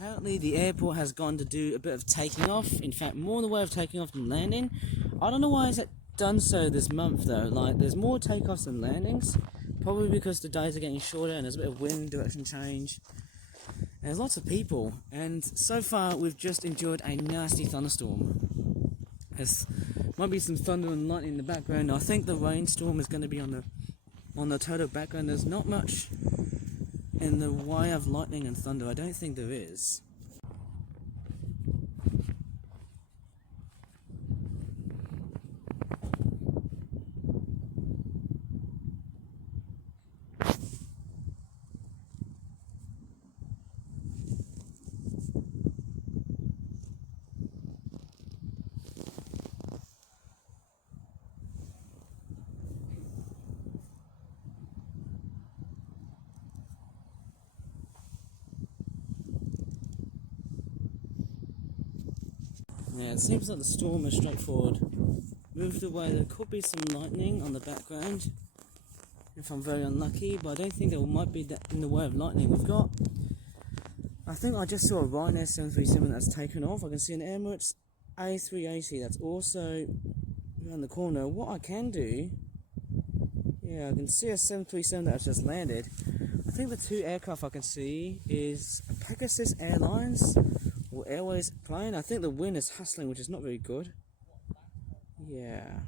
Apparently the airport has gone to do a bit of taking off. In fact, more in the way of taking off than landing. I don't know why it's done so this month though. Like, there's more takeoffs than landings. Probably because the days are getting shorter and there's a bit of wind direction change. And there's lots of people. And so far we've just endured a nasty thunderstorm. There's might be some thunder and lightning in the background. I think the rainstorm is going to be on the total background. There's not much in the way of lightning and thunder. I don't think there is. Yeah, it seems like the storm is straightforward. Moved away, there could be some lightning on the background if I'm very unlucky, but I don't think there might be that in the way of lightning. I think I just saw a Ryanair 737 that's taken off. I can see an Emirates A380 that's also around the corner. What I can do, yeah, I can see a 737 that has just landed. I think the two aircraft I can see is a Pegasus Airlines or Airways plane. I think the wind is hustling, which is not very good. Yeah.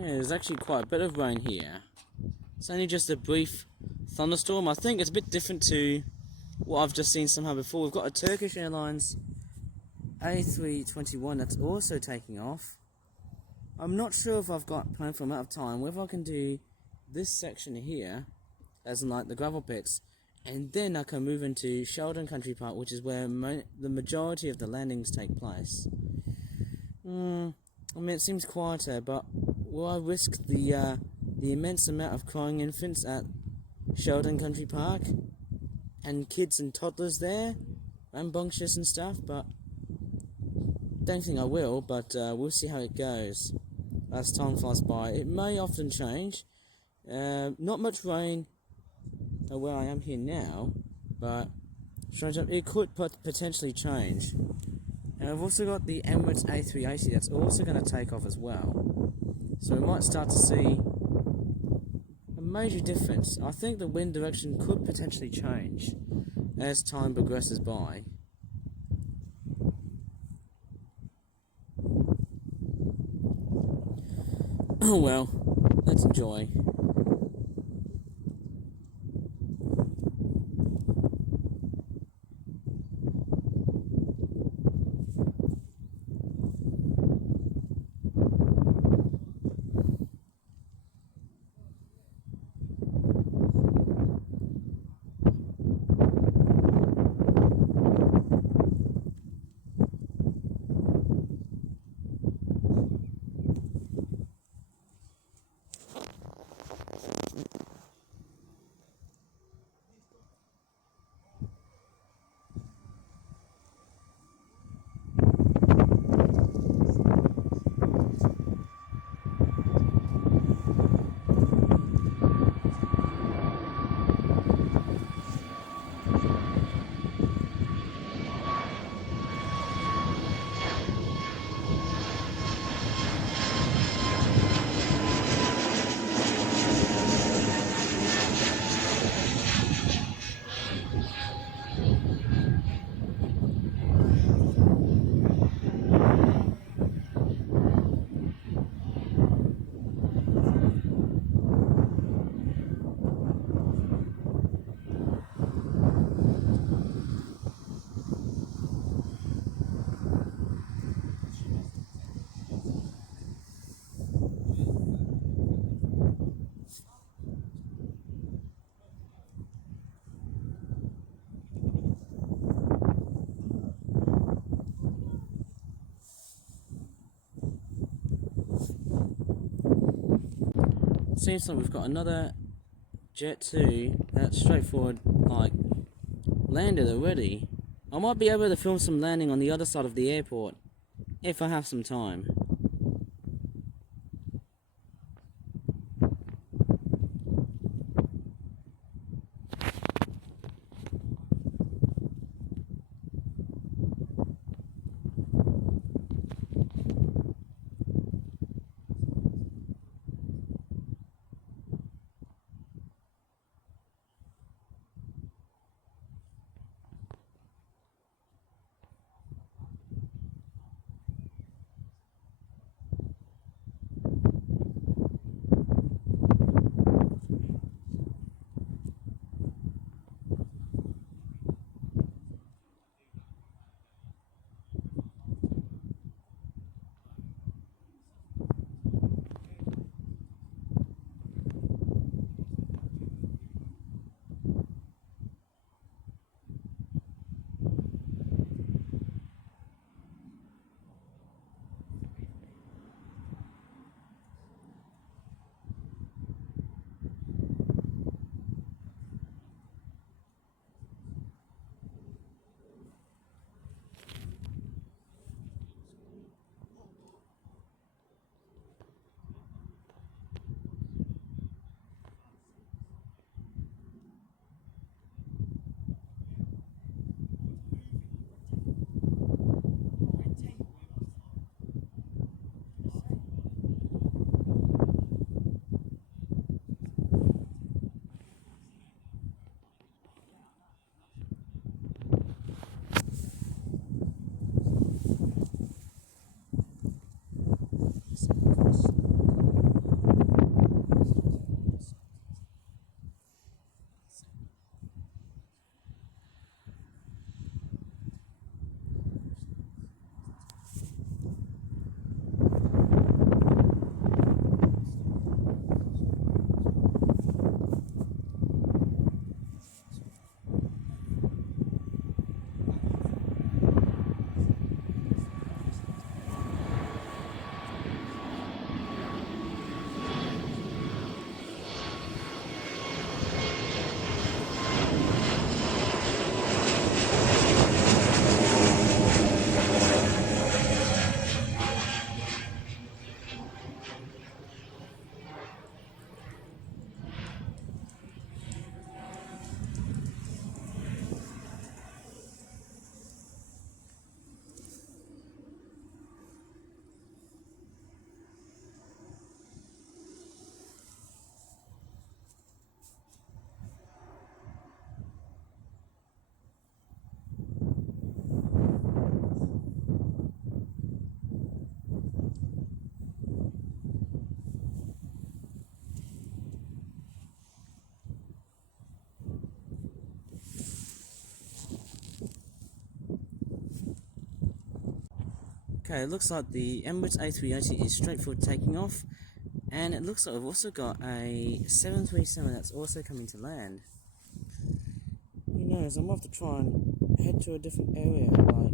Yeah, there's actually quite a bit of rain here. It's only just a brief thunderstorm. I think it's a bit different to what I've just seen somehow before. We've got a Turkish Airlines A321 that's also taking off. I'm not sure if I've got planned for amount of time, whether I can do this section here, as in like the gravel pits, and then I can move into Sheldon Country Park, which is where the majority of the landings take place. I mean, it seems quieter, but will I risk the immense amount of crying infants at Sheldon Country Park and kids and toddlers there, rambunctious and stuff? But don't think I will. But we'll see how it goes as time flies by. It may often change. Not much rain where I am here now, but it could potentially change. And I've also got the Emirates A380 that's also going to take off as well. So we might start to see a major difference. I think the wind direction could potentially change as time progresses by. Oh well, let's enjoy. Seems like we've got another Jet 2 that's straightforward, like, landed already. I might be able to film some landing on the other side of the airport, if I have some time. Okay, it looks like the Emirates A380 is straightforward taking off, and it looks like we've also got a 737 that's also coming to land. Who knows, I might have to try and head to a different area. Like,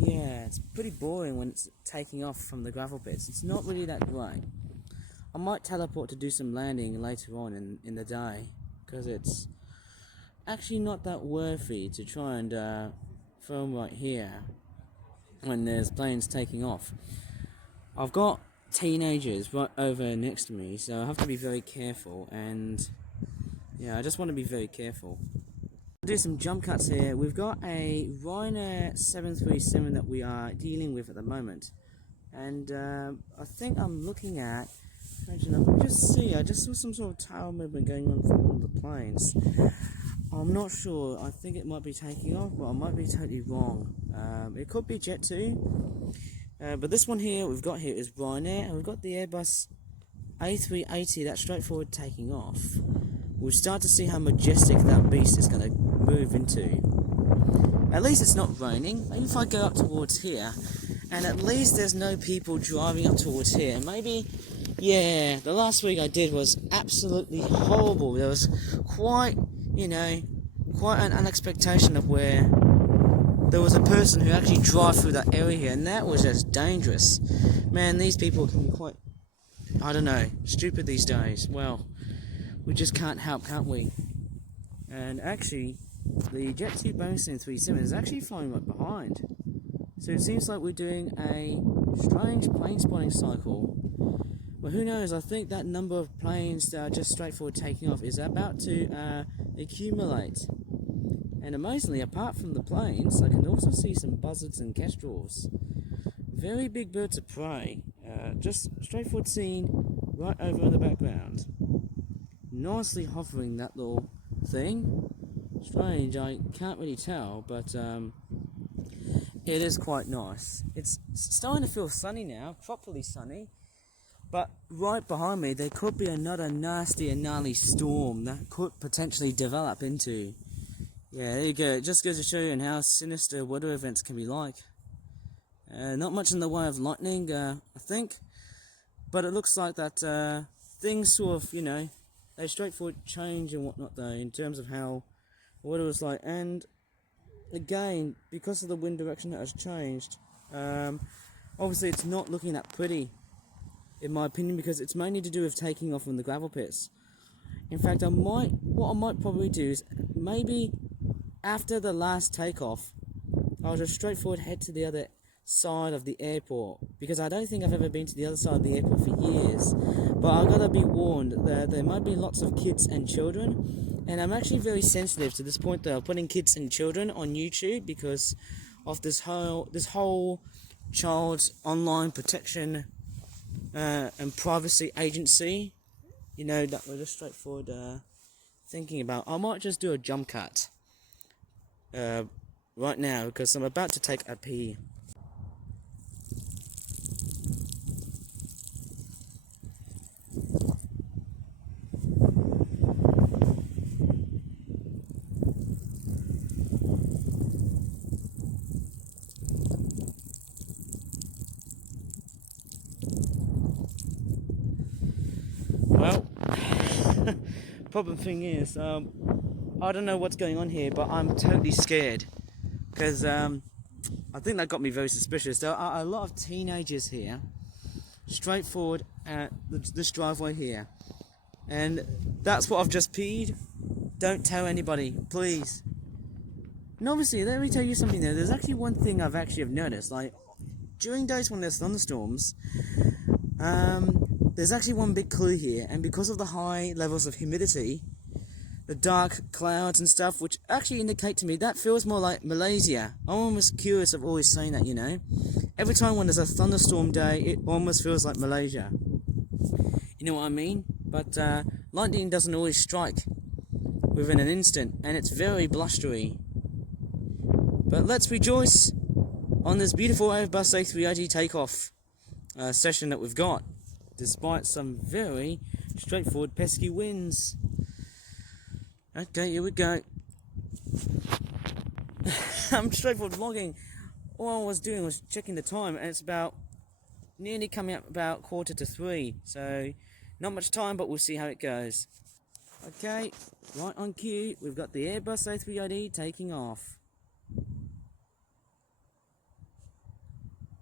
yeah, it's pretty boring when it's taking off from the gravel pits. It's not really that great. I might teleport to do some landing later on in the day, because it's actually not that worthy to try and film right here when there's planes taking off. I've got teenagers right over next to me, so I have to be very careful, and yeah, I just want to be very careful. I'll do some jump cuts here. We've got a Ryanair 737 that we are dealing with at the moment, and I think I'm looking at, I just saw some sort of tail movement going on from one of the planes. I'm not sure. I think it might be taking off, but I might be totally wrong. It could be Jet2, but this one here we've got here is Ryanair, and we've got the Airbus A380 that's straightforward taking off. We'll start to see how majestic that beast is going to move into. At least it's not raining. Maybe if I go up towards here, and at least there's no people driving up towards here. Maybe, yeah, the last week I did was absolutely horrible. There was quite an unexpectation of where there was a person who actually drove through that area here, and that was just dangerous. Man, these people can be quite, I don't know, stupid these days. Well, we just can't help, can't we? And actually, the Jet2 Boeing 737 is actually flying right behind. So it seems like we're doing a strange plane spotting cycle. Well, who knows? I think that number of planes that are just straightforward taking off is about to accumulate. And amazingly, apart from the planes, I can also see some buzzards and kestrels. Very big birds of prey. Just straightforward scene right over in the background. Nicely hovering, that little thing. Strange, I can't really tell, but it is quite nice. It's starting to feel sunny now, properly sunny. But right behind me, there could be another nasty and gnarly storm that could potentially develop into. Yeah, there you go. It just goes to show you how sinister weather events can be like. Not much in the way of lightning, I think. But it looks like that things sort of, they straightforward change and whatnot though, in terms of how the weather was like. And again, because of the wind direction that has changed, obviously it's not looking that pretty, in my opinion, because it's mainly to do with taking off from the gravel pits. In fact, what I might probably do is maybe after the last takeoff, I'll just straightforward head to the other side of the airport, because I don't think I've ever been to the other side of the airport for years. But I've got to be warned that there might be lots of kids and children, and I'm actually very sensitive to this point though, putting kids and children on YouTube because of this whole child online protection and privacy agency, that we're just straightforward thinking about. I might just do a jump cut right now because I'm about to take a pee. Well, problem thing is, I don't know what's going on here, but I'm totally scared because I think that got me very suspicious. There are a lot of teenagers here, straightforward at this driveway here, and that's what I've just peed. Don't tell anybody, please. And obviously, let me tell you something there. There's actually one thing I've noticed, like during days when there's thunderstorms, there's actually one big clue here, and because of the high levels of humidity, the dark clouds and stuff, which actually indicate to me that feels more like Malaysia. I'm almost curious of always saying that, Every time when there's a thunderstorm day, it almost feels like Malaysia. You know what I mean? But lightning doesn't always strike within an instant, and it's very blustery. But let's rejoice on this beautiful Airbus A380 takeoff session that we've got, despite some very straightforward pesky winds. Okay, here we go. I'm straightforward vlogging. all I was doing was checking the time, and it's about nearly coming up about 2:45. So not much time, but we'll see how it goes. Okay, right on cue, we've got the Airbus A380 taking off.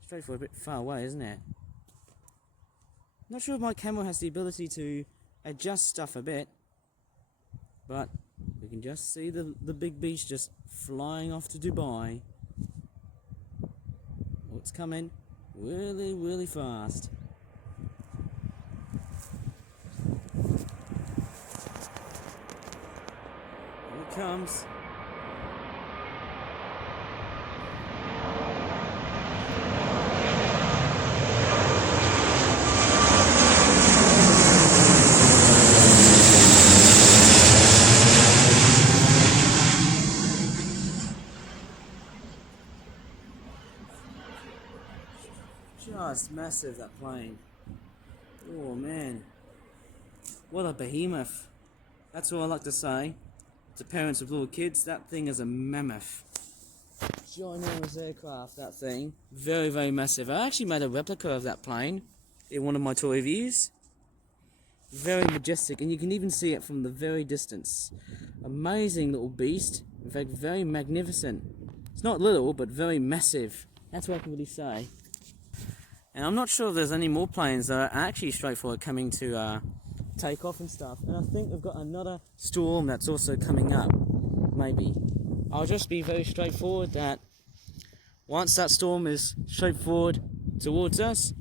Straight for a bit far away, isn't it? Not sure if my camera has the ability to adjust stuff a bit, but we can just see the big beast just flying off to Dubai. Oh, it's coming really, really fast. Here it comes. Just massive, that plane. Oh man, what a behemoth. That's all I like to say to parents of little kids. That thing is a mammoth. Ginormous aircraft, that thing. Very, very massive. I actually made a replica of that plane in one of my toy reviews. Very majestic, and you can even see it from the very distance. Amazing little beast. In fact, very magnificent. It's not little, but very massive. That's what I can really say. And I'm not sure if there's any more planes that are actually straightforward coming to take off and stuff. And I think we've got another storm that's also coming up. Maybe. I'll just be very straightforward that once that storm is straightforward towards us,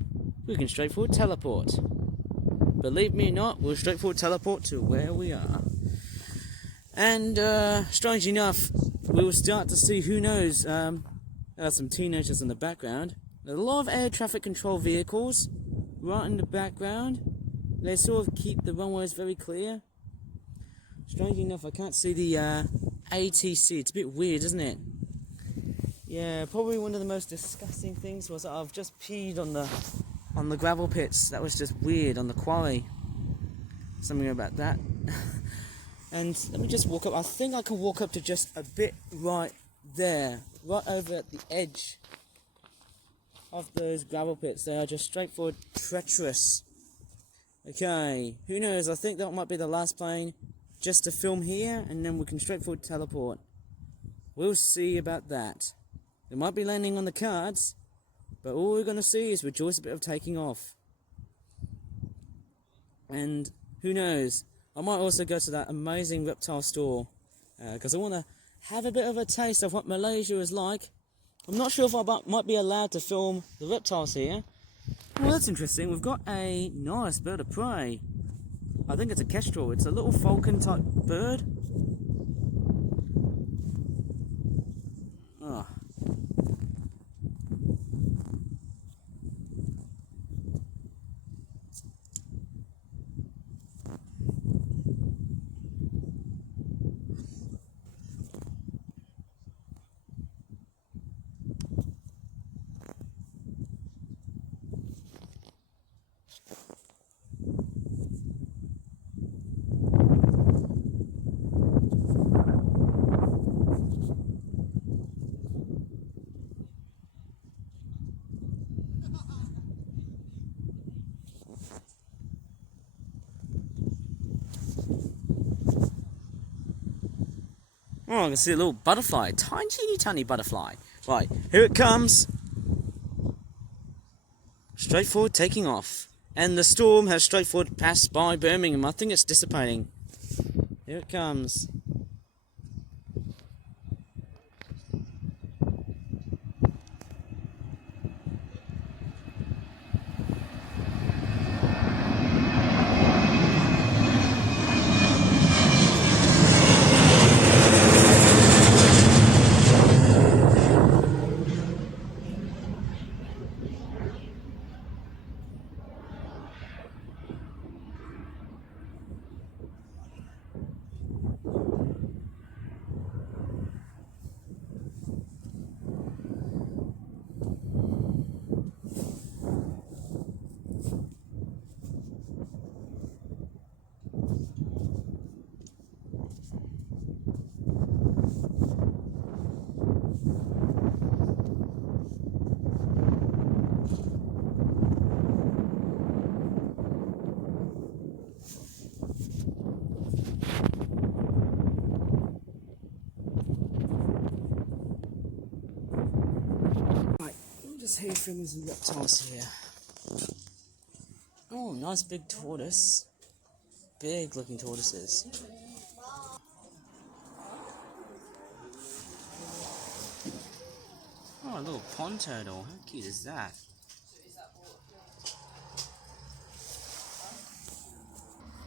we can straightforward teleport. Believe me or not, we'll straightforward teleport to where we are. And strange enough, we will start to see, who knows, there's some teenagers in the background. There's a lot of air traffic control vehicles right in the background. They sort of keep the runways very clear. Strangely enough, I can't see the ATC. It's a bit weird, isn't it? Yeah, probably one of the most disgusting things was that I've just peed on the gravel pits. That was just weird, on the quarry. Something about that. And let me just walk up. I think I can walk up to just a bit right there, right over at the edge of those gravel pits. They are just straightforward treacherous. Okay, who knows? I think that might be the last plane just to film here, and then we can straightforward teleport. We'll see about that. It might be landing on the cards, but all we're going to see is rejoice a bit of taking off. And who knows? I might also go to that amazing reptile store because I want to have a bit of a taste of what Malaysia is like. I'm not sure if I might be allowed to film the reptiles here. Well, that's interesting. We've got a nice bird of prey. I think it's a kestrel. It's a little falcon type bird. Oh. Oh, I can see a little butterfly, tiny, tiny butterfly. Right, here it comes. Straightforward taking off. And the storm has straightforward passed by Birmingham. I think it's dissipating. Here it comes. Just here filming some reptiles here. Oh, nice big tortoise. Big looking tortoises. Oh, a little pond turtle. How cute is that?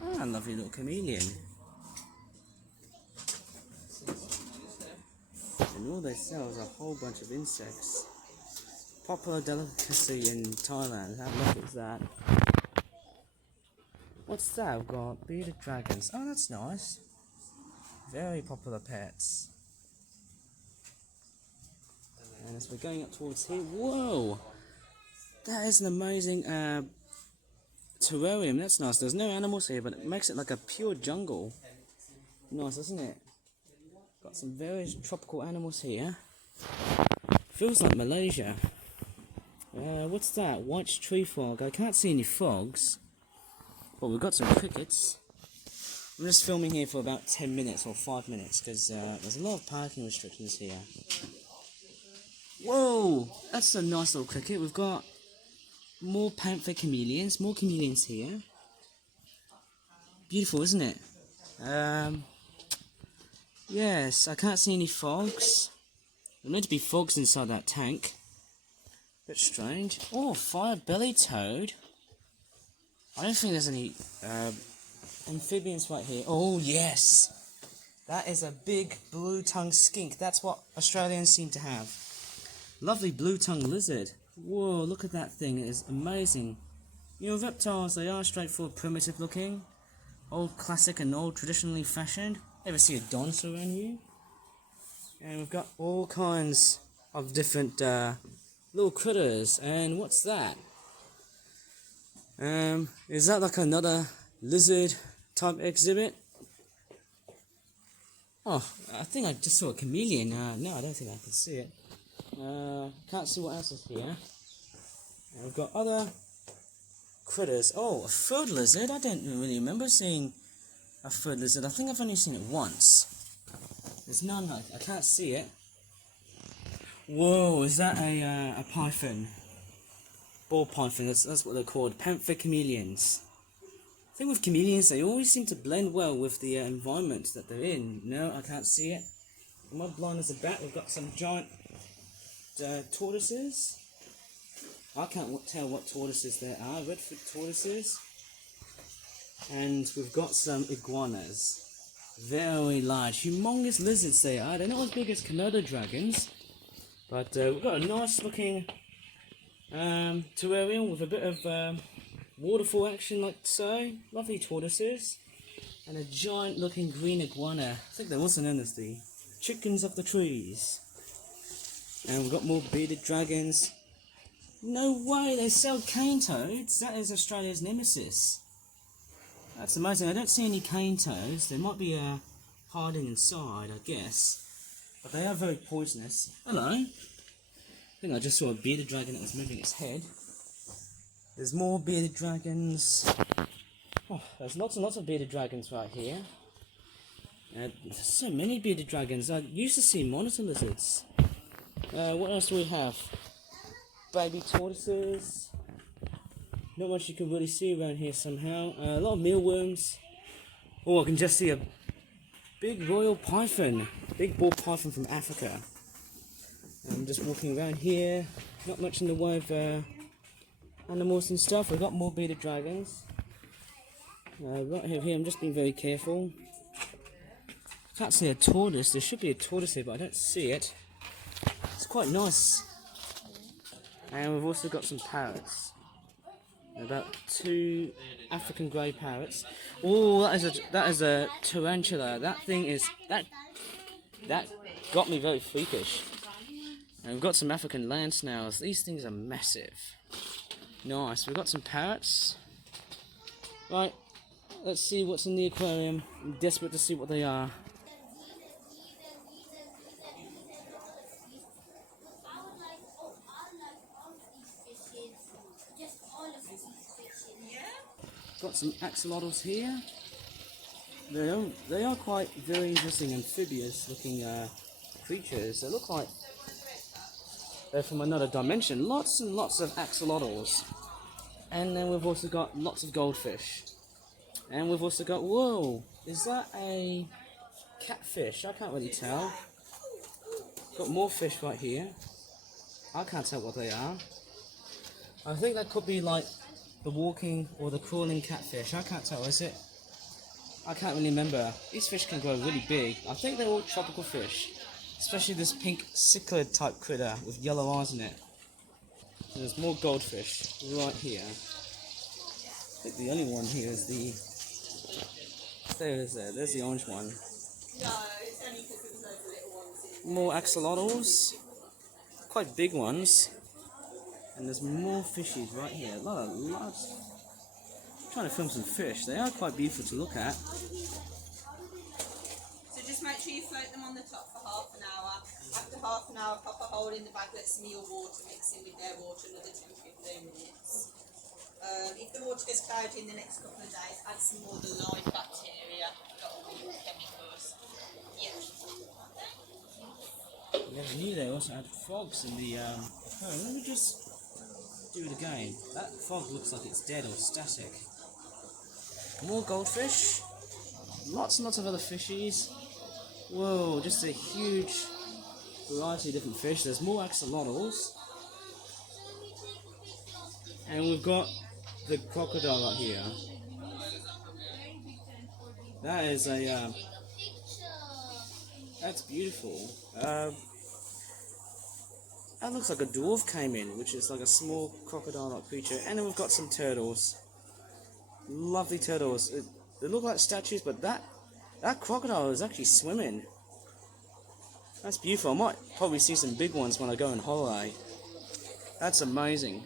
Ah, a lovely little chameleon. And all they sell is a whole bunch of insects. Popular delicacy in Thailand. How lovely is that? What's that? We've got bearded dragons. Oh, that's nice. Very popular pets. And as we're going up towards here, whoa! That is an amazing terrarium. That's nice. There's no animals here, but it makes it like a pure jungle. Nice, isn't it? Got some various tropical animals here. Feels like Malaysia. What's that? White tree frog. I can't see any frogs. But we've got some crickets. I'm just filming here for about 10 minutes or 5 minutes because there's a lot of parking restrictions here. Whoa! That's a nice little cricket. We've got more panther chameleons. More chameleons here. Beautiful, isn't it? Yes, I can't see any frogs. There meant to be frogs inside that tank. Bit strange. Oh, fire-bellied toad. I don't think there's any amphibians right here. Oh, yes. That is a big blue-tongued skink. That's what Australians seem to have. Lovely blue-tongued lizard. Whoa, look at that thing. It is amazing. You know, reptiles, they are straightforward, primitive looking. Old classic and old traditionally fashioned. Ever see a dinosaur around here? And we've got all kinds of different little critters. And what's that? Is that like another lizard type exhibit? Oh, I think I just saw a chameleon. No, I don't think I can see it. Can't see what else is here. And we've got other critters. Oh, a fur lizard. I don't really remember seeing a fur lizard. I think I've only seen it once. There's none. I can't see it. Whoa, is that a python? Ball python. That's what they're called. Panther chameleons. The thing with chameleons, they always seem to blend well with the environment that they're in. No, I can't see it. Am I blind as a bat? We've got some giant tortoises. I can't tell what tortoises there are. Redfoot tortoises. And we've got some iguanas. Very large, humongous lizards they are. They're not as big as Komodo dragons. But we've got a nice looking terrarium with a bit of waterfall action like so. Lovely tortoises. And a giant looking green iguana. I think they're also known as the chickens of the trees. And we've got more bearded dragons. No way, they sell cane toads. That is Australia's nemesis. That's amazing. I don't see any cane toads. They might be hiding inside, I guess. But they are very poisonous. Hello. I think I just saw a bearded dragon that was moving its head. There's more bearded dragons. Oh, there's lots and lots of bearded dragons right here. There's so many bearded dragons. I used to see monitor lizards. What else do we have? Baby tortoises. Not much you can really see around here somehow. A lot of mealworms. Oh, I can just see a big royal python. Big ball python from Africa. I'm just walking around here. Not much in the way of animals and stuff. We've got more bearded dragons. Right here, I'm just being very careful. Can't see a tortoise. There should be a tortoise here, but I don't see it. It's quite nice. And we've also got some parrots. About 2 African grey parrots. Oh, that is a tarantula. That thing is that got me very freakish. And we've got some African land snails. These things are massive. Nice. We've got some parrots. Right. Let's see what's in the aquarium. I'm desperate to see what they are. Got some axolotls here. They are quite very interesting amphibious looking creatures. They look like They're from another dimension. Lots and lots of axolotls. And then we've also got lots of goldfish. And we've also got, whoa, is that a catfish? I can't really tell. Got more fish right here. I can't tell what they are. I think that could be like the walking or the crawling catfish. I can't tell, is it? I can't really remember. These fish can grow really big. I think they're all tropical fish. Especially this pink cichlid type critter with yellow eyes in it. And there's more goldfish right here. I think the only one here is the... There it is there. There's the orange one. More axolotls. Quite big ones. And there's more fishies right here. Lots. I'm trying to film some fish. They are quite beautiful to look at. So just make sure you float them on the top for half an hour. After half an hour, pop a hole in the bag, let some of your water mix in with their water, another 10-15 minutes. If the water gets cloudy in the next couple of days, add some more of the live bacteria, not all the chemicals. Yeah. I never knew they also had frogs in the aquarium. Let me just do it again. That frog looks like it's dead or static. More goldfish. Lots and lots of other fishies. Whoa, just a huge variety of different fish. There's more axolotls. And we've got the crocodile right here. That is a... that's beautiful. That looks like a dwarf came in, which is like a small crocodile-like creature. And then we've got some turtles. Lovely turtles. They look like statues, but that crocodile is actually swimming. That's beautiful. I might probably see some big ones when I go on holiday. That's amazing.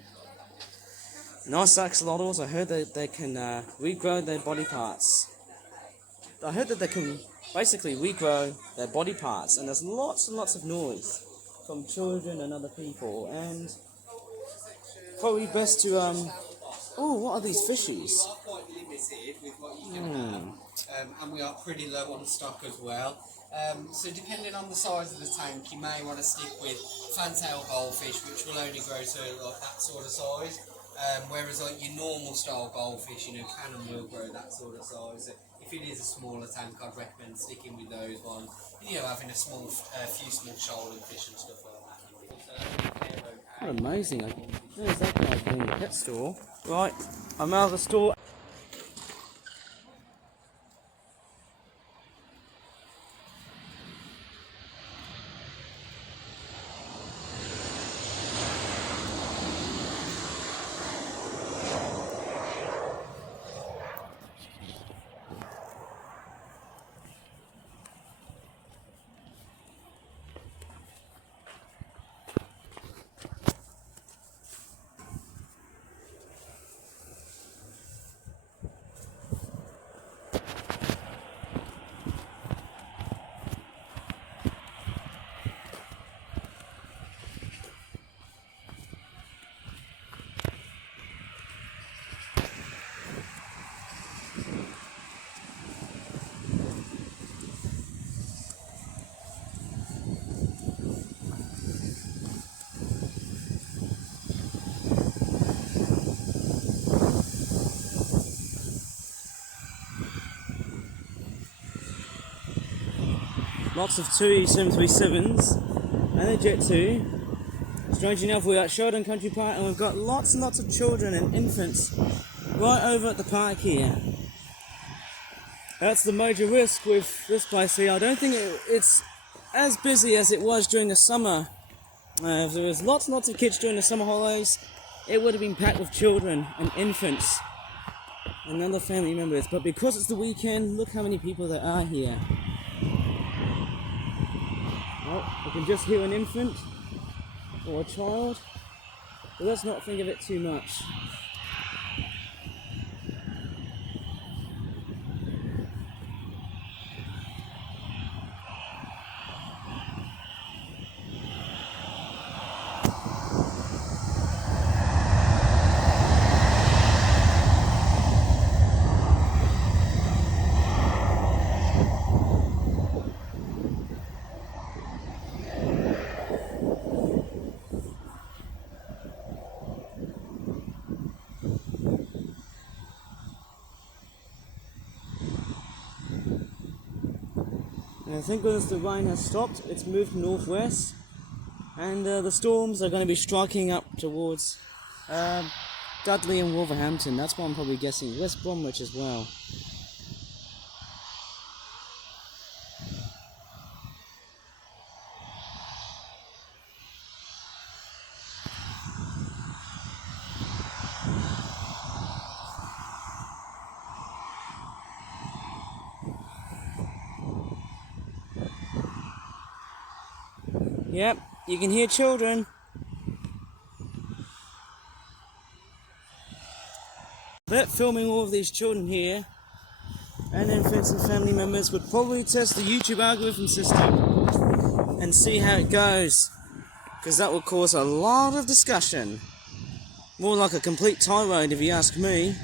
Nice axolotls. I heard that they can regrow their body parts. I heard that they can basically regrow their body parts, and there's lots and lots of noise from children and other people, and probably best to oh, what are these fishies? We are quite limited with what you can have, and we are pretty low on stock as well. So depending on the size of the tank, you may want to stick with fantail goldfish, which will only grow to like that sort of size. Whereas like your normal style goldfish, you know, can and will grow that sort of size. If it is a smaller tank, I'd recommend sticking with those ones. You know, having a few small shoaling fish and stuff like that. How amazing. There's that guy in the pet store. Right, I'm out of the store. Lots of TUI 737s and a Jet 2. Strange enough, we're at Sheldon Country Park and we've got lots and lots of children and infants right over at the park here. That's the major risk with this place here. I don't think it's as busy as it was during the summer. If there was lots and lots of kids during the summer holidays, it would have been packed with children and infants and other family members. But because it's the weekend, look how many people there are here. Well, I can just hear an infant or a child, but let's not think of it too much. And thank goodness the rain has stopped. It's moved northwest, and the storms are going to be striking up towards Dudley and Wolverhampton. That's what I'm probably guessing. West Bromwich as well. Yep, you can hear children. But filming all of these children here, and then friends and family members would probably test the YouTube algorithm system and see how it goes, because that would cause a lot of discussion. More like a complete tirade if you ask me.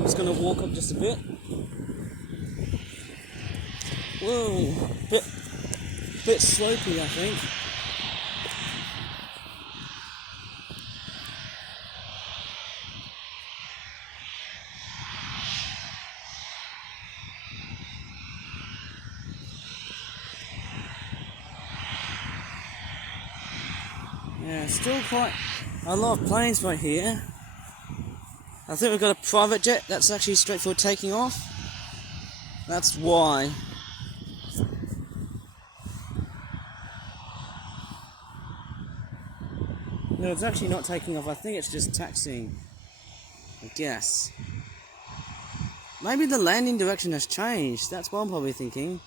Just gonna walk up just a bit. Whoa, bit slopey, I think. Yeah, still quite a lot of planes right here. I think we've got a private jet that's actually straight for taking off. That's why. No, it's actually not taking off. I think it's just taxiing. I guess. Maybe the landing direction has changed. That's what I'm probably thinking.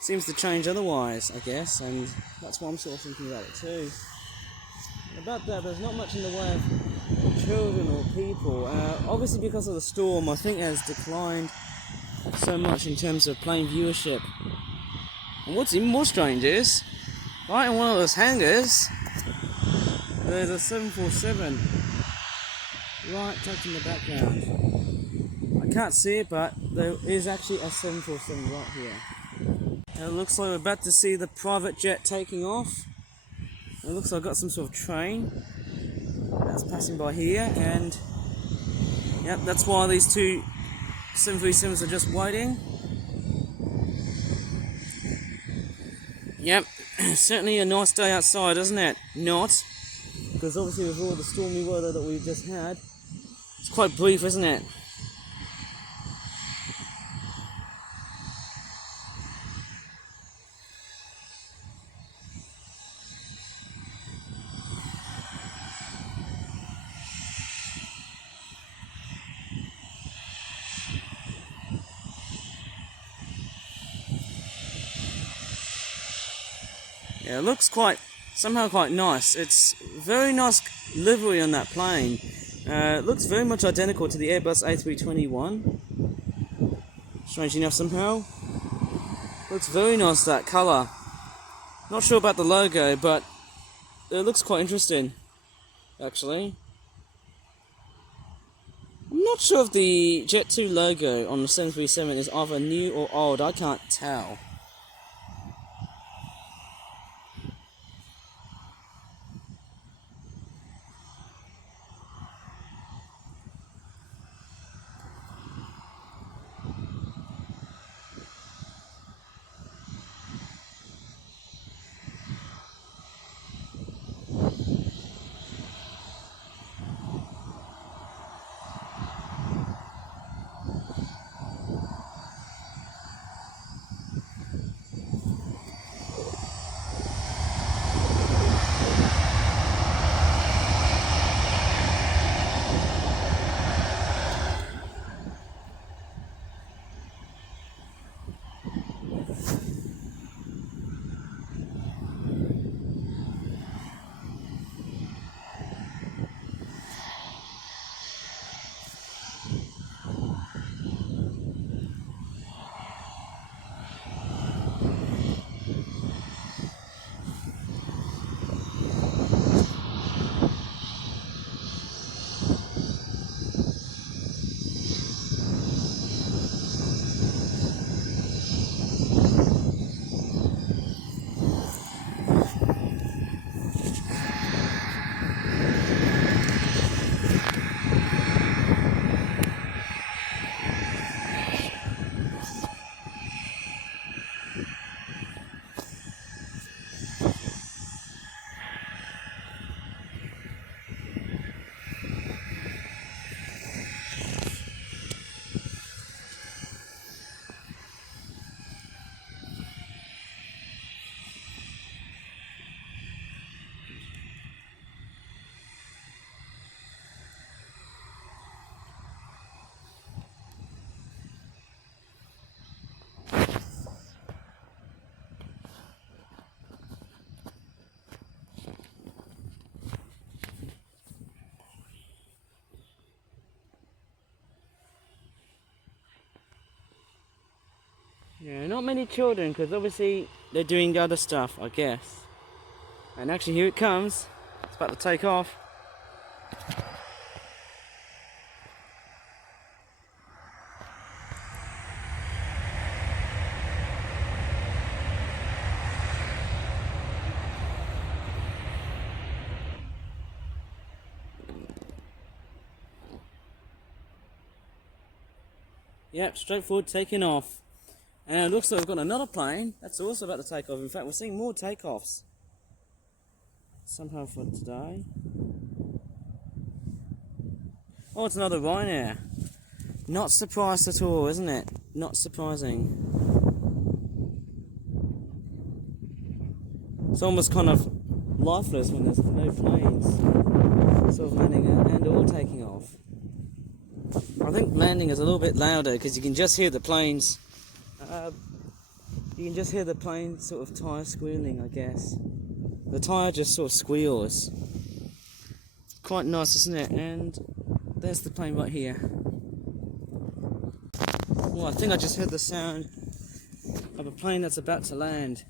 Seems to change otherwise, I guess, and that's what I'm sort of thinking about it too. About that, there's not much in the way of children or people. Obviously because of the storm, I think it has declined so much in terms of plane viewership. And what's even more strange is, right in one of those hangars, there's a 747 right tucked in the background. I can't see it, but there is actually a 747 right here. And it looks like we're about to see the private jet taking off. It looks like I've got some sort of train that's passing by here, and yep, that's why these two 737s are just waiting. Yep, certainly a nice day outside, isn't it? Not, because obviously with all the stormy weather that we've just had, it's quite brief, isn't it? Yeah, it looks somehow quite nice. It's very nice livery on that plane. It looks very much identical to the Airbus A321. Strange enough somehow. Looks very nice, that colour. Not sure about the logo, but it looks quite interesting, actually. I'm not sure if the Jet2 logo on the 737 is either new or old. I can't tell. not many children because obviously they're doing other stuff, I guess. And actually, here it comes. It's about to take off. Yep, straightforward taking off. And it looks like we've got another plane that's also about to take off. In fact, we're seeing more takeoffs somehow for today. Oh, it's another Ryanair. Not surprised at all, isn't it? Not surprising. It's almost kind of lifeless when there's no planes sort of landing and or taking off. I think landing is a little bit louder because you can just hear the planes. You can just hear the plane sort of tyre squealing, I guess. The tyre just sort of squeals. Quite nice, isn't it? And there's the plane right here. Well, I think I just heard the sound of a plane that's about to land.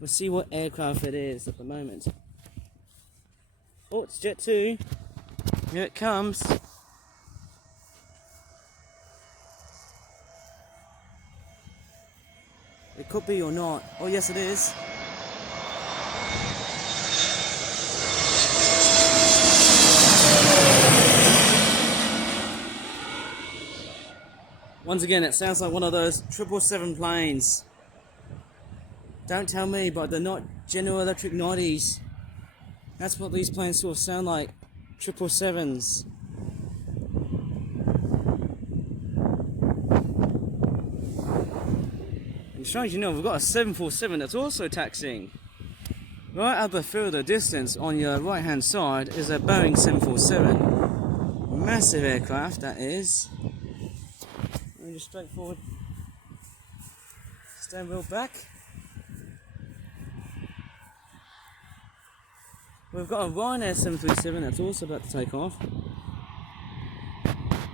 We'll see what aircraft it is at the moment. Oh, it's Jet 2. Here it comes. It could be or not. Oh, yes, it is. Once again, it sounds like one of those 777 planes. Don't tell me, but they're not General Electric 90s. That's what these planes sort of sound like. 777s. Strange enough, we've got a 747 that's also taxiing. Right up a further distance on your right hand side is a Boeing 747. Massive aircraft that is. And just straightforward. Stand wheel back. We've got a Ryanair 737 that's also about to take off.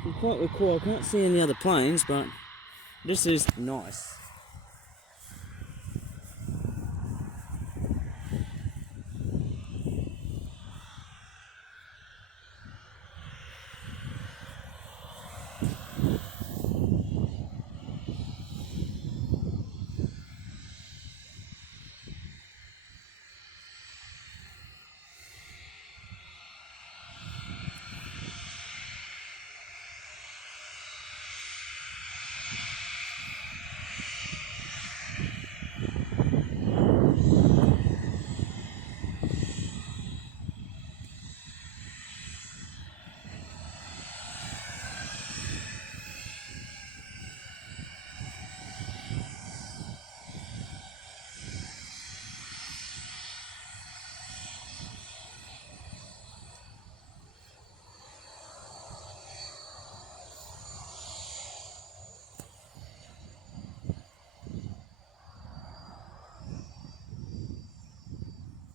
You quite recall, I can't see any other planes, but this is nice.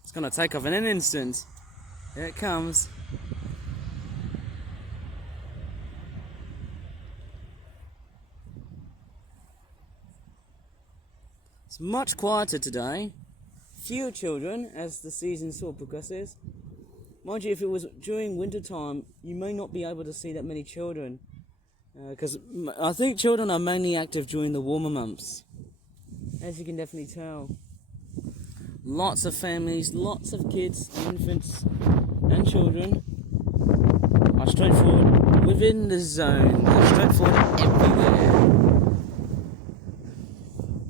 It's going to take off in an instant. Here it comes. It's much quieter today. Fewer children as the season sort of progresses. Mind you, if it was during winter time, you may not be able to see that many children. Because I think children are mainly active during the warmer months. As you can definitely tell. Lots of families, lots of kids, infants and children are straightforward within the zone. They're straightforward everywhere.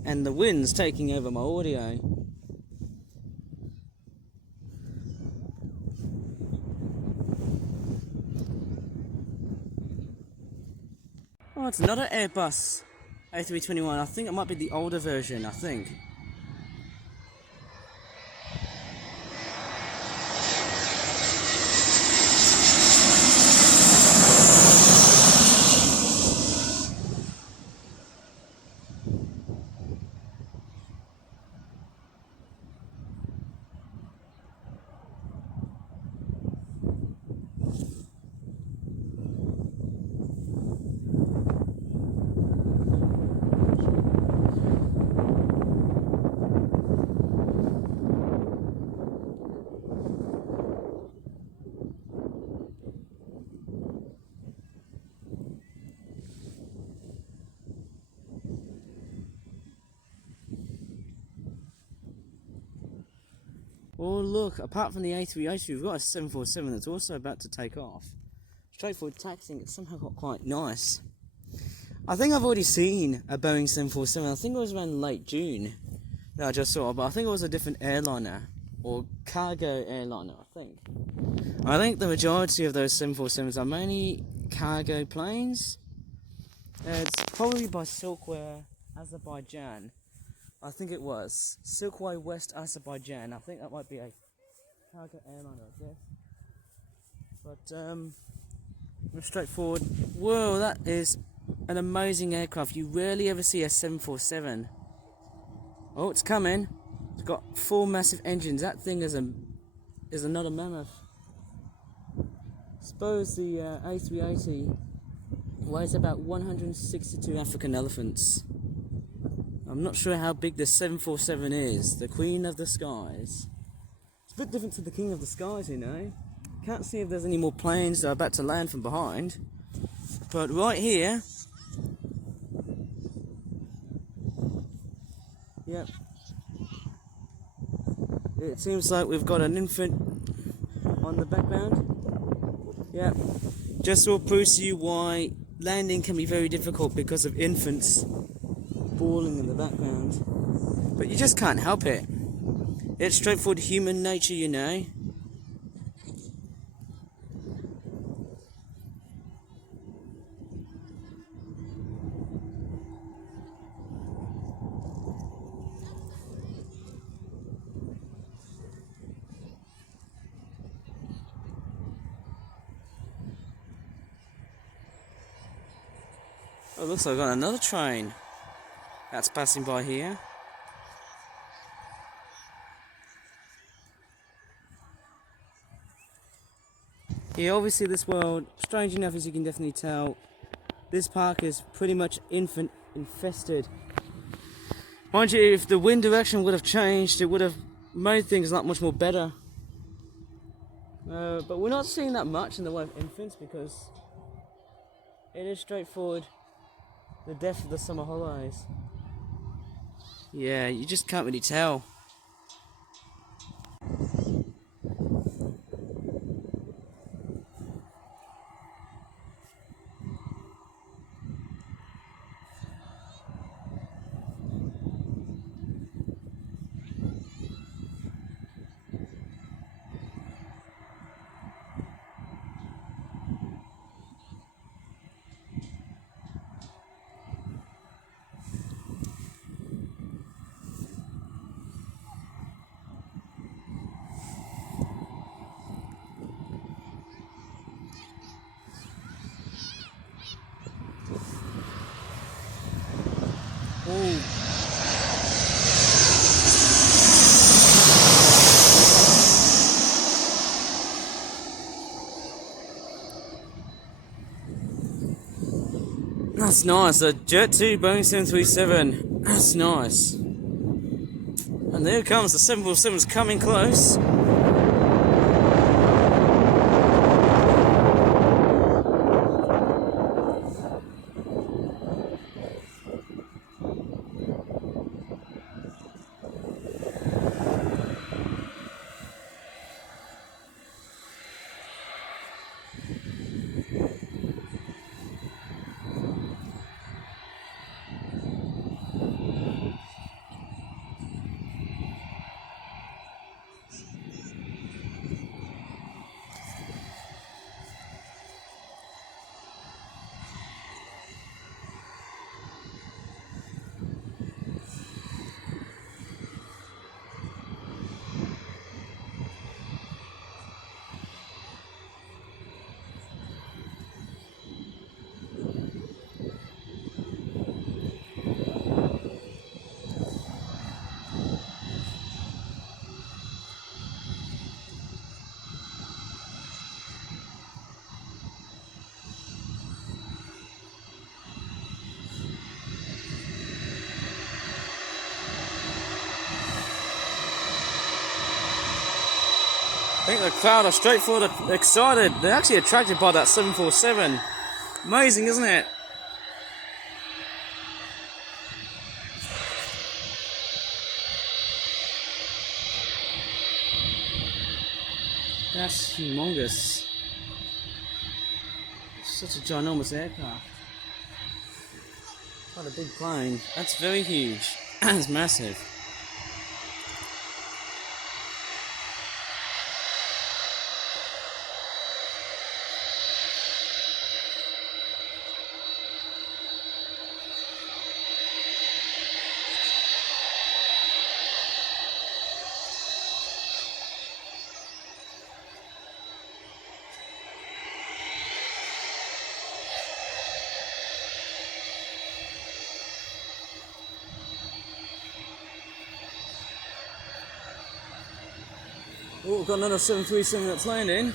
And the wind's taking over my audio. Oh, it's another Airbus A321. I think it might be the older version, I think. Oh look, apart from the A380, we've got a 747 that's also about to take off. Straightforward taxiing, it's somehow got quite nice. I think I've already seen a Boeing 747, I think it was around late June that I just saw, but I think it was a different airliner, or cargo airliner, I think. I think the majority of those 747s are mainly cargo planes. It's probably by Silkway, Azerbaijan. I think it was. Silkway West Azerbaijan. I think that might be a cargo airliner, I guess. But, straightforward. Whoa, that is an amazing aircraft. You rarely ever see a 747. Oh, it's coming. It's got 4 massive engines. That thing is another mammoth. Suppose the A380 weighs about 162 African elephants. I'm not sure how big the 747 is, the Queen of the Skies. It's a bit different to the King of the Skies, you know. Can't see if there's any more planes that are about to land from behind. But right here, yep, it seems like we've got an infant on the background. Yep, just will prove to you why landing can be very difficult because of infants bawling in the background. But you just can't help it. It's straightforward human nature, you know. Oh, looks like I've got another train that's passing by here. Yeah, obviously this world, strange enough as you can definitely tell, this park is pretty much infant infested. Mind you, if the wind direction would have changed, it would have made things that much more better. But we're not seeing that much in the way of infants because it is straightforward the death of the summer holidays. Yeah, you just can't really tell. Ooh. That's nice, a Jet 2 Boeing 737. That's nice. And there comes the 747's coming close. I think the crowd are straightforward excited. They're actually attracted by that 747. Amazing, isn't it? That's humongous. Such a ginormous aircraft. Quite a big plane. That's very huge. It's massive. Oh, we've got another 737 that's landing.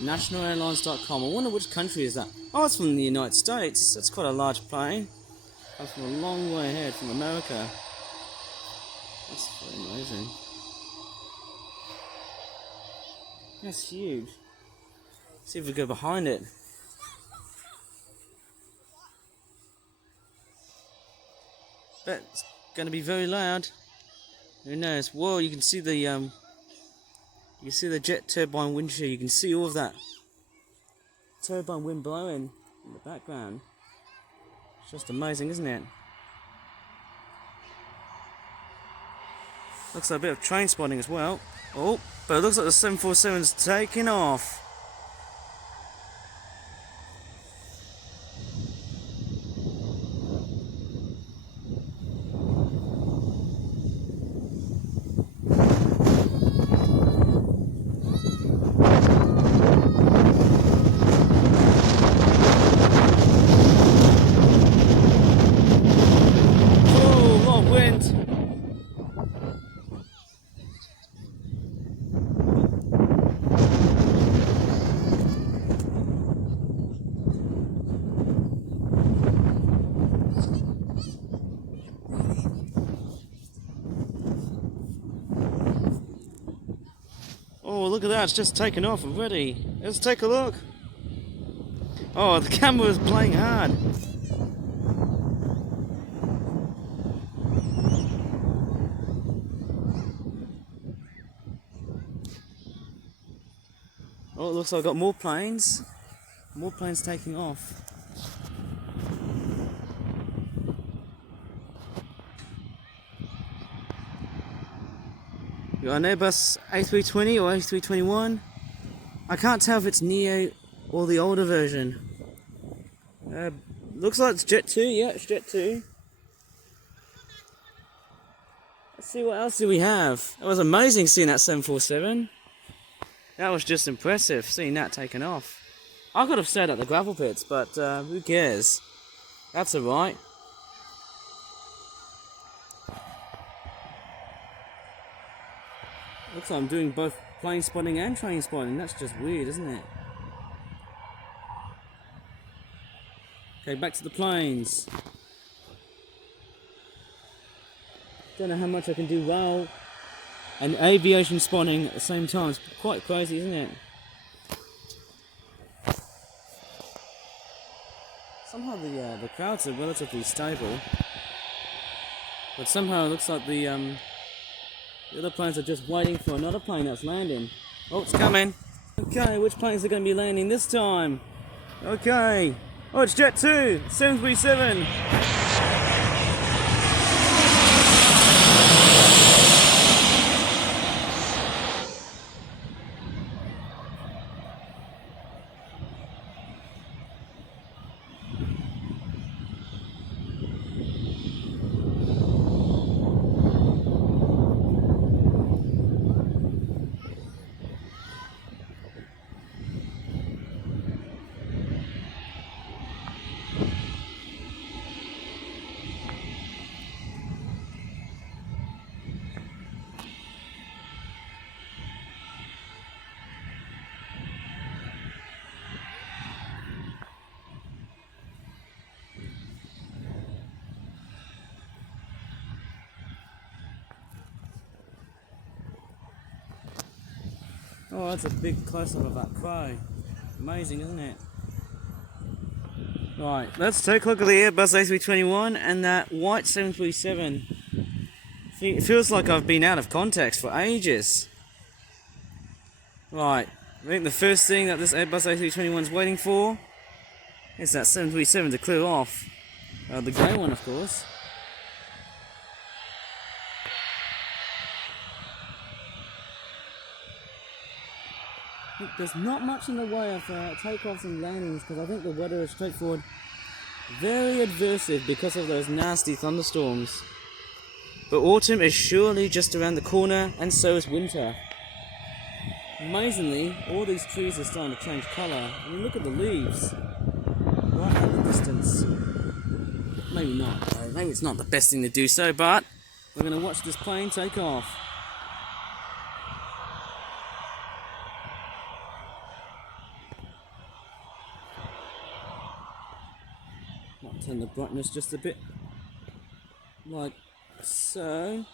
NationalAirlines.com. I wonder which country is that? Oh, it's from the United States. That's quite a large plane. Comes from a long way ahead from America. That's very amazing. That's huge. See if we go behind it. Bet it's going to be very loud. Who knows? Whoa! You can see the jet turbine windshield. You can see all of that turbine wind blowing in the background. It's just amazing, isn't it? Looks like a bit of train spotting as well. Oh, but it looks like the 747's taking off. Oh, lot of wind. Oh, look at that, it's just taken off already. Let's take a look. Oh, the camera is playing hard. Oh, it looks like I've got more planes. More planes taking off. You got an Airbus A320 or A321. I can't tell if it's Neo or the older version. Looks like it's Jet 2. Yeah, it's Jet 2. Let's see what else do we have. It was amazing seeing that 747. That was just impressive, seeing that taken off. I could have stayed at the gravel pits, but who cares? That's alright. Looks like I'm doing both plane spotting and train spotting. That's just weird, isn't it? Okay, back to the planes. Don't know how much I can do rail and aviation spotting at the same time. It's quite crazy, isn't it? Somehow the crowds are relatively stable, but somehow it looks like the other planes are just waiting for another plane that's landing. Oh, it's coming. Okay, which planes are going to be landing this time? Okay. Oh, it's Jet 2, 737. Oh, that's a big close-up of that crow. Amazing, isn't it? Right, let's take a look at the Airbus A321 and that white 737. It feels like I've been out of context for ages. Right, I think the first thing that this Airbus A321 is waiting for is that 737 to clear off. The grey one, of course. Look, there's not much in the way of takeoffs and landings because I think the weather is straightforward. Very adversive because of those nasty thunderstorms. But autumn is surely just around the corner, and so is winter. Amazingly, all these trees are starting to change colour. I mean, look at the leaves. Right at the distance. Maybe not, though. Maybe it's not the best thing to do so, but we're going to watch this plane take off. Might turn the brightness just a bit. Like so.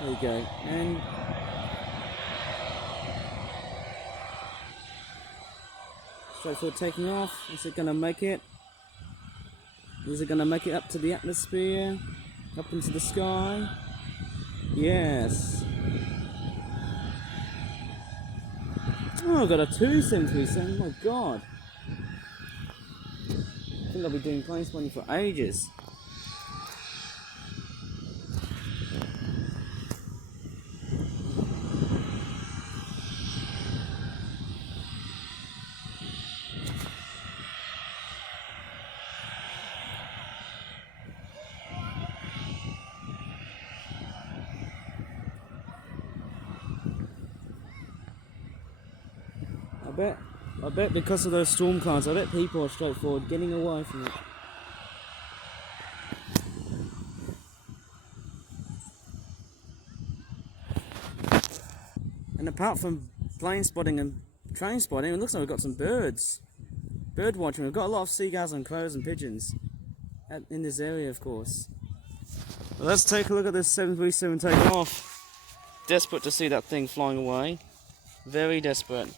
There we go. And straightforward taking off. Is it going to make it? Is it going to make it up to the atmosphere? Up into the sky? Yes. Oh, I've got a 2 my god. I think I'll be doing plane spotting for ages. I bet because of those storm clouds, I bet people are straightforward getting away from it. And apart from plane spotting and train spotting, it looks like we've got some birds. Bird watching. We've got a lot of seagulls and crows and pigeons in this area, of course. Well, let's take a look at this 737 taking off. Desperate to see that thing flying away. Very desperate.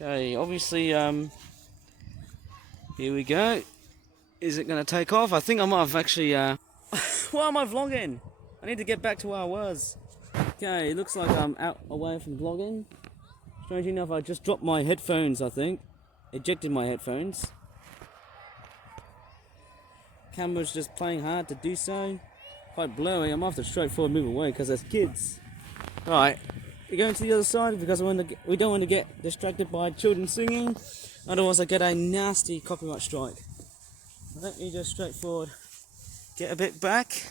Okay, obviously, here we go. Is it going to take off? I think I might have actually, why am I vlogging? I need to get back to where I was. Okay, it looks like I'm out away from vlogging. Strangely enough, I just dropped my headphones, I think. Ejected my headphones. Camera's just playing hard to do so. Quite blurry. I'm off to straightforward move away because there's kids. Right. We're going to the other side because we don't want to get distracted by children singing, otherwise I get a nasty copyright strike. Let me just straightforward get a bit back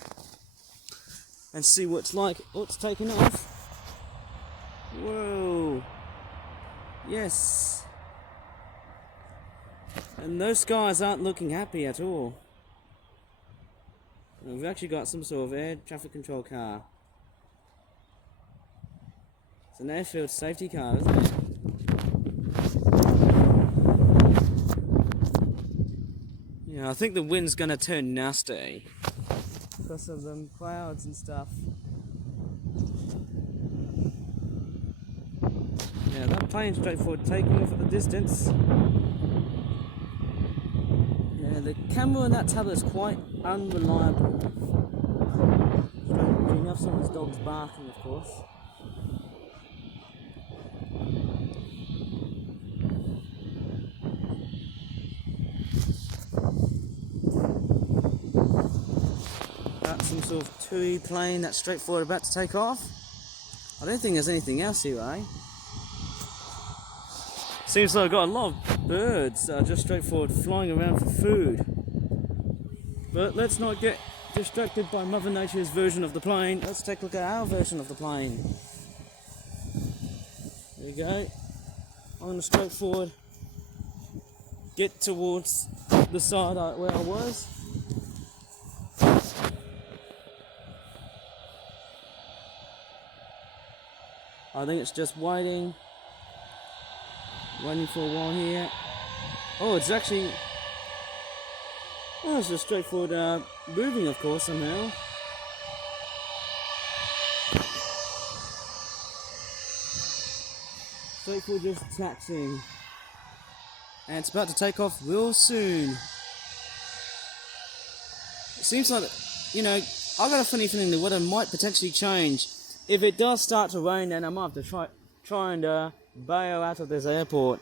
and see what it's like. Oh, it's taken off. Whoa. Yes. And those skies aren't looking happy at all. We've actually got some sort of air traffic control car. It's an airfield safety car, isn't it? Yeah, I think the wind's going to turn nasty because of them clouds and stuff. Yeah, that plane's straightforward taking off at the distance. Yeah, the camera on that tablet is quite unreliable. Strangely enough, someone's dog's barking, of course. That's some sort of TUI plane that's straightforward about to take off. I don't think there's anything else here, eh? Seems like I've got a lot of birds that are just straightforward flying around for food. But let's not get distracted by Mother Nature's version of the plane. Let's take a look at our version of the plane. There we go. I'm going to straightforward get towards the side where I was. I think it's just waiting for a while here. Oh, it's actually, oh, it's just straightforward moving, of course, somehow. Straightforward just taxiing. And it's about to take off real soon. It seems like, you know, I got a funny feeling the weather might potentially change. If it does start to rain, then I might have to try and bail out of this airport.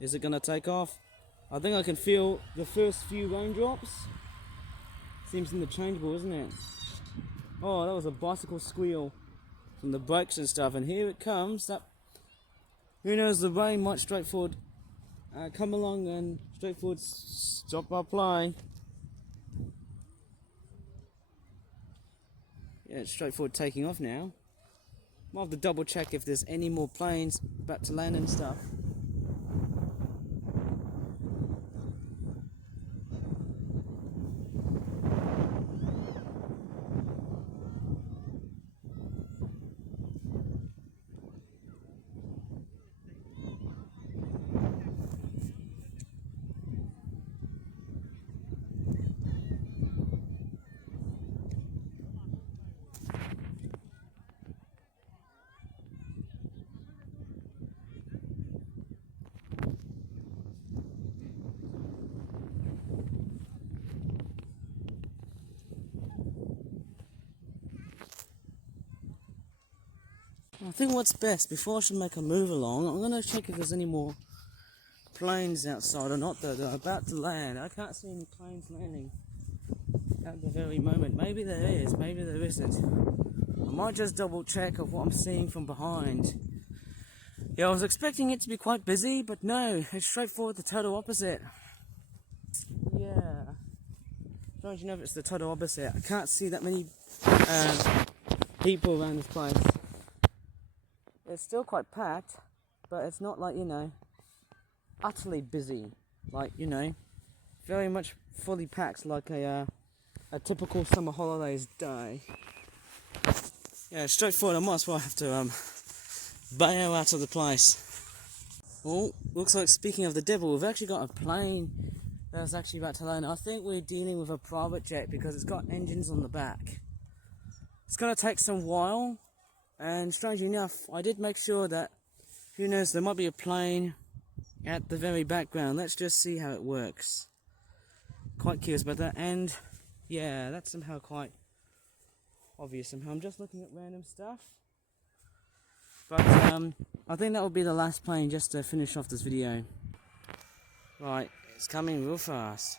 Is it gonna take off? I think I can feel the first few raindrops. Seems interchangeable, isn't it? Oh, that was a bicycle squeal from the brakes and stuff, and here it comes. That, who knows, the rain might straightforward come along and straightforward stop our plane. Yeah, it's straightforward taking off now. Might have to double check if there's any more planes about to land and stuff. I think what's best, before I should make a move along, I'm going to check if there's any more planes outside or not, though. They're about to land. I can't see any planes landing at the very moment. Maybe there is, maybe there isn't. I might just double check of what I'm seeing from behind. Yeah, I was expecting it to be quite busy, but no, it's straightforward the total opposite. Yeah. Don't you know if it's the total opposite? I can't see that many people around this place. It's still quite packed, but it's not like, you know, utterly busy. Like, you know, very much fully packed like a typical summer holidays day. Yeah, straightforward, I might as well have to bail out of the place. Oh, looks like, speaking of the devil, we've actually got a plane that's actually about to land. I think we're dealing with a private jet because it's got engines on the back. It's going to take some while. And strangely enough, I did make sure that, who knows, there might be a plane at the very background. Let's just see how it works. Quite curious about that. And yeah, that's somehow quite obvious somehow. I'm just looking at random stuff. But I think that will be the last plane just to finish off this video. Right, it's coming real fast.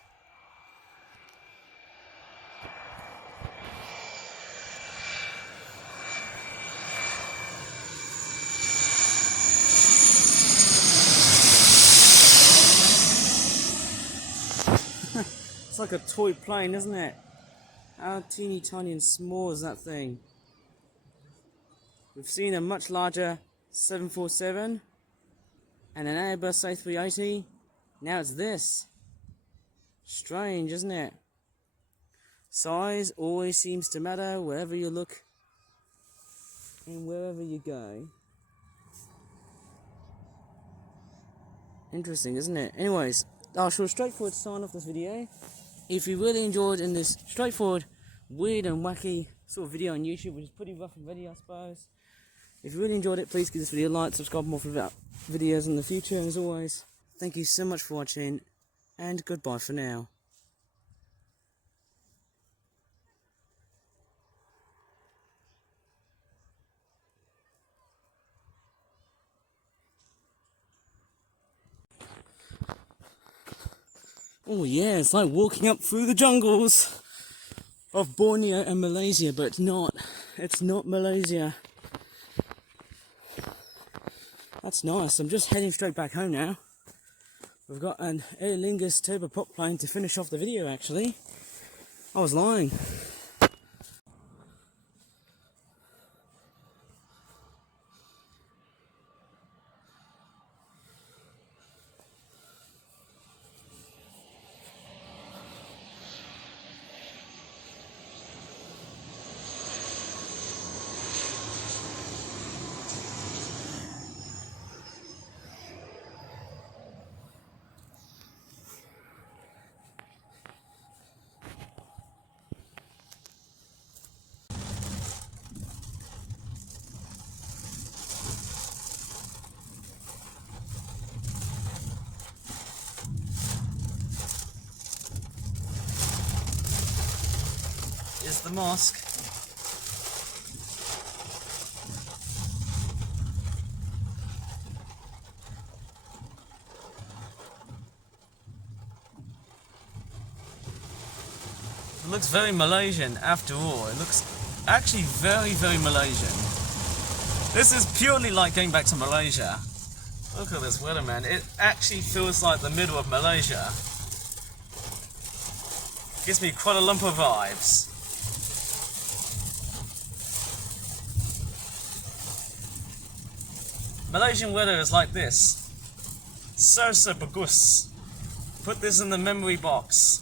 It's like a toy plane, isn't it? How teeny tiny and small is that thing? We've seen a much larger 747 and an Airbus A380. Now it's this. Strange, isn't it? Size always seems to matter wherever you look and wherever you go. Interesting, isn't it? Anyways, I shall straightforward sign off this video. If you really enjoyed in this straightforward, weird and wacky sort of video on YouTube, which is pretty rough and ready, I suppose. If you really enjoyed it, please give this video a like, subscribe for more videos in the future, and as always, thank you so much for watching, and goodbye for now. Oh yeah, it's like walking up through the jungles of Borneo and Malaysia, but it's not. It's not Malaysia. That's nice. I'm just heading straight back home now. We've got an Aer Lingus turboprop plane to finish off the video, actually. I was lying. is the mosque. It looks very Malaysian after all. It looks actually very, very Malaysian. This is purely like going back to Malaysia. Look at this weather, man. It actually feels like the middle of Malaysia. Gives me Kuala Lumpur vibes. Malaysian weather is like this. So bagus. Put this in the memory box.